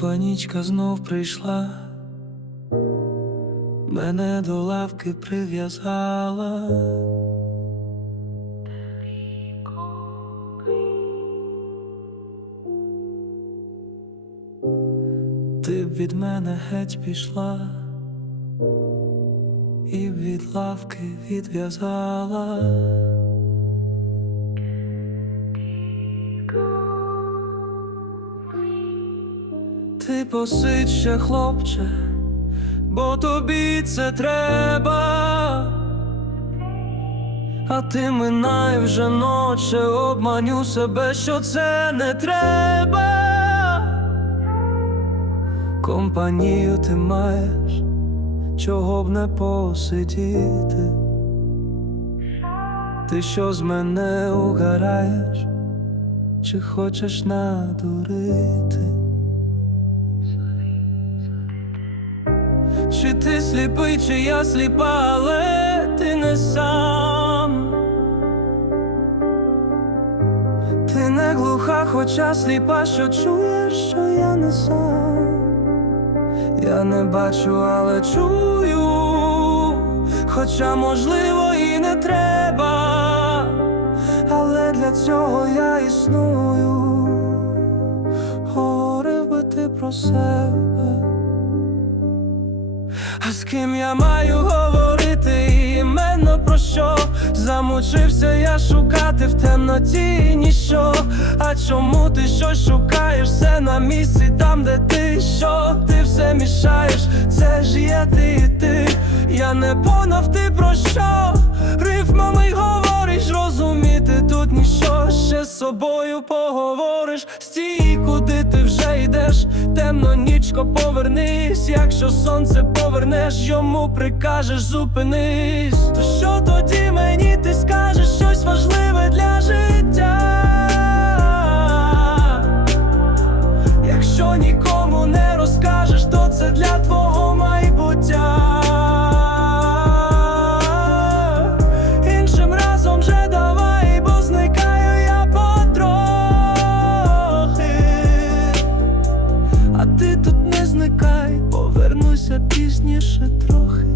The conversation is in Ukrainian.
панічка знов прийшла, мене до лавки прив'язала. Ти б від мене геть пішла і від лавки відв'язала. Ти посидь ще, хлопче, бо тобі це треба, а ти минай вже ноче, обманю себе, що це не треба. Компанію ти маєш, чого б не посидіти. Ти що з мене угораєш, чи хочеш надурити? Чи ти сліпий, чи я сліпа, але ти не сам. Ти не глуха, хоча сліпа, що чуєш, що я не сам. Я не бачу, але чую, хоча можливо і не треба, але для цього я існую. Говорив би ти про себе. А з ким я маю говорити іменно про що? Замучився я шукати в темноті ніщо. А чому ти щось шукаєш? Все на місці, там, де ти що? Ти все мішаєш, це ж є ти і ти. Я не понав ти про що? Рифмами говориш, розуміти тут ніщо. Ще з собою поговориш. Стій, куди ти вже йдеш? Темно, швидко повернись, якщо сонце повернеш, йому прикажеш, зупинись. То що тоді мені ти скажеш щось важливе для життя? пізніше трохи.